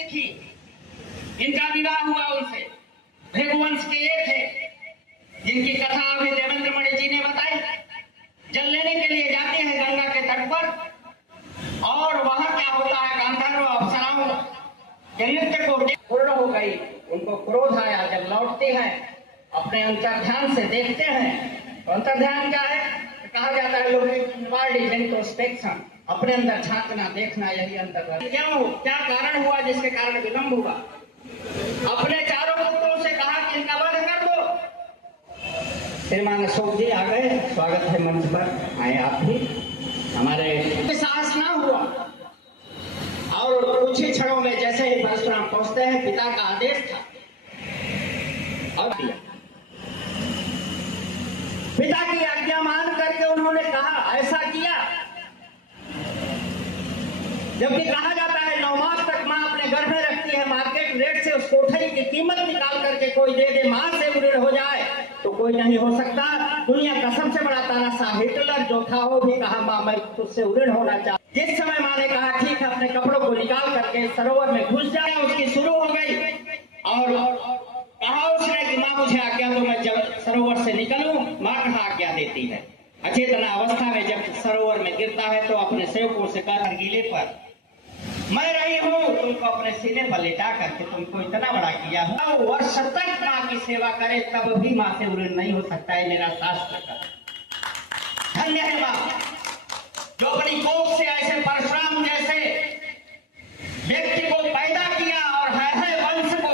स्त्री थी, इनका विवाह हुआ उनसे। भृगुवंश के ये थे जिनकी कथा अभी देवेंद्र मणि जी ने बताई। जल लेने के लिए जाते हैं गंगा के तट पर, और वहां क्या होता है, गांधर्व अप्सराओं के नृत्य को पूर्ण हो गई, उनको क्रोध आया। जब लौटते हैं अपने अंतर्ध्यान से देखते हैं, तो अंतर्ध्यान क्या है, कहा जाता है लोग इंट्रोस्पेक्शन, अपने अंदर झांकना देखना, यही अंतर्ध्यान। क्या कारण हुआ जिसके कारण विलंब हुआ? अपने चारों पुत्रों से कहा कि इनका वध कर दो। श्रीमान अशोक जी आ गए, स्वागत है मंच पर, आए आप भी। हमारे साहस ना हुआ, और कुछ ही क्षणों में जैसे ही परशुराम पहुंचते हैं, पिता का आदेश था और दिया। पिता की आज्ञा मान करके उन्होंने कहा, ऐसा किया। जबकि कहा जाता है 9 मास तक मां अपने गर्भ में रखती है, मार्केट रेट से उस कोठरी की कीमत निकाल करके कोई दे दे, मां से ऋण हो जाए तो कोई नहीं हो सकता। दुनिया का सबसे बड़ा तानाशाह हिटलर जो था, वो भी कहा मां मैं तुझसे ऋण होना चाहता। जिस समय मां ने कहा ठीक है, अपने कपड़ों को निकाल करके सरोवर में घुस जाए, उसकी शुरू हो गई। और कहा उसने कि मां मुझे आज्ञा दो, मैं जब सरोवर से निकलूं। मां कहा आज्ञा देती है। अचेतना अवस्था में जब सरोवर में गिरता है तो अपने सेवकों से कहा, गीले पर मैं रही हूँ, तुमको अपने सीने पर लेटा करके तुमको इतना बड़ा किया हूँ। 9 वर्ष तक माँ की सेवा करे तब भी माँ से ऋण नहीं हो सकता है, मेरा शास्त्र का। धन्य है माँ जो अपनी कोख से ऐसे परशुराम जैसे व्यक्ति को पैदा किया, और है वंश को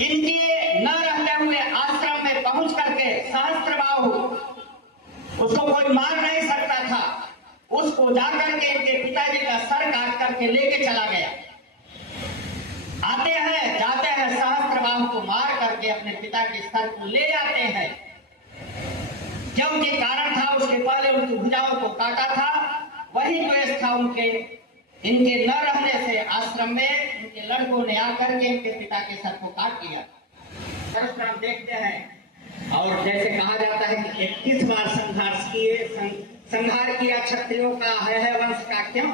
इनके न रहते हुए आश्रम में पहुंच करके सहस्त्रबाहु, उसको कोई मार नहीं सकता था, उसको जाकर के इनके पिताजी का सर काट करके लेके चला गया। आते हैं जाते हैं, सहस्त्रबाहु को मार करके अपने पिता के सर को ले जाते हैं। क्योंकि कारण था, उसके पहले उनकी भुजाओं को काटा था, वही द्वेष था उनके इनके न रहने से। आश्रम में उनके लड़कों ने आकर के इनके पिता के सर को काट लिया। परशुराम देखते हैं, और जैसे कहा जाता है कि 21 बार संहार किया क्षत्रियों का, है वंश का क्यों?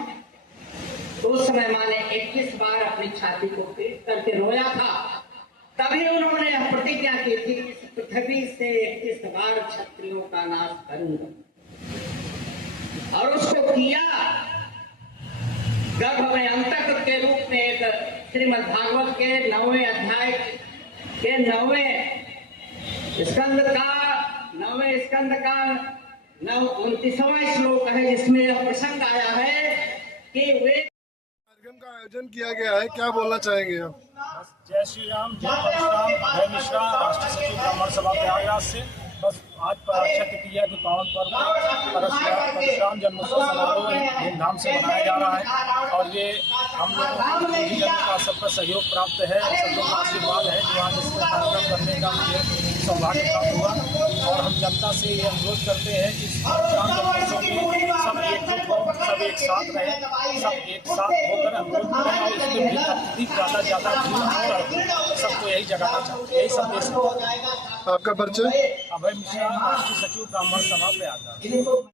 तो उस समय मां ने 21 बार अपनी छाती को पीट करके रोया था। तभी उन्होंने प्रतिज्ञा की थी कि इस पृथ्वी से 21 बार क्षत्रियों का नाश करूंगा, और उसको किया। गर्भ में अंतक के रूप में एक श्रीमद् भागवत के 9वें अध्याय के 9वें स्कंद का 29वां श्लोक है, जिसमें यह प्रसंग आया है कि वे कार्यक्रम का आयोजन किया गया है, क्या बोलना चाहेंगे आप? जय श्री राम, जय परशुराम, जय मिश्रा, राष्ट्रीय सचिव ब्राह्मण सभा प्रयागराज से। बस आज अक्षय तृतीया के पावन पर्व परशुराम जन्मोत्सव समारोह धूमधाम से मनाया जा रहा है, और ये हम लोगों का सबका सहयोग प्राप्त है, सब लोग का आशीर्वाद है जो आज इसको कार्यक्रम करने का मुझे सौभाग्य प्राप्त हुआ। और हम जनता से ये अनुरोध करते हैं कि परशुराम जन्मोत्सव में सब एकजुट हो, सब एक साथ रहें, सब एक साथ होकर अनुरोध करें, और इसमें भी अत्यधिक ज़्यादा सबको यही जगाना चाहते हैं, यही संदेश है। आपका परिचय? अभय मिश्रा, राष्ट्रीय सचिव ब्राह्मण सभा प्रयागराज।